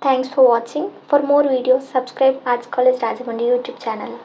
Thanks for watching. For more videos, subscribe Arts College Rajahmundry YouTube channel.